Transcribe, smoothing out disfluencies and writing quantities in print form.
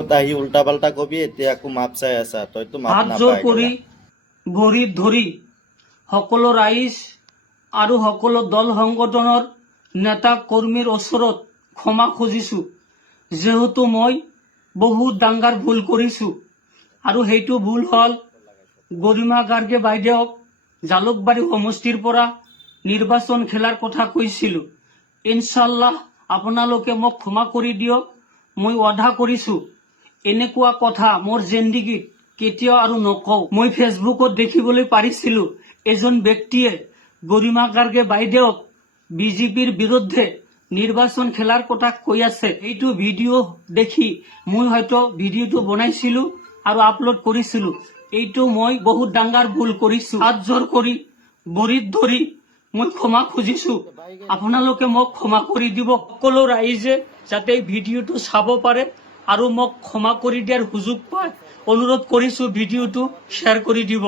আহি উল্টা পাল্টা কবি এতিয়া আকৌ মাপ চাই আছা তইতো মাপ হাত জোৰ নাপাই কৰি ভৰিত ধৰি সকলো ৰাইজ আৰু সকলো দল সংগঠনৰ নেতা কৰ্মীৰ ওচৰত ক্ষমা খুজিছো, যিহেতু মই বহুত ডাঙৰ ভুল কৰিছো। আৰু সেইটো ভুল হ'ল গৰিমা গাৰ্গে বাইদেউক জালুকবাৰী সমষ্টিৰ পৰা নিৰ্বাচন খেলাৰ কথা কৈছিলো। ইনশাল্লাহ আপোনালোকে মোক ক্ষমা কৰি দিয়ক। মই ৱাদা কৰিছো এনেকুৱা কথা মোৰ জিন্দগীত কেতিয়াও আৰু নকওঁ। মই ফেচবুকত দেখিবলৈ পাৰিছিলো এজন ব্যক্তিয়ে গৰিমা গাৰ্গে বাইদেউক বিজেপিৰ বিৰুদ্ধে নিৰ্বাচন খেলাৰ কথা কৈ আছে। এইটো ভিডিঅ' দেখি মই হয়তো ভিডিঅ'টো বনাইছিলো আৰু আপলোড কৰিছিলো। এইটো মই বহুত ডাঙৰ ভুল কৰিছো। হাত জোৰ কৰি ভৰিত ধৰি মই ক্ষমা খুজিছো, আপোনালোকে মোক ক্ষমা কৰি দিব। সকলো ৰাইজে যাতে ভিডিঅ'টো চাব পাৰে আৰু মোক ক্ষমা কৰি দিয়াৰ সুযোগ পায়, অনুৰোধ কৰিছো ভিডিঅ'টো শ্বেয়াৰ কৰি দিব।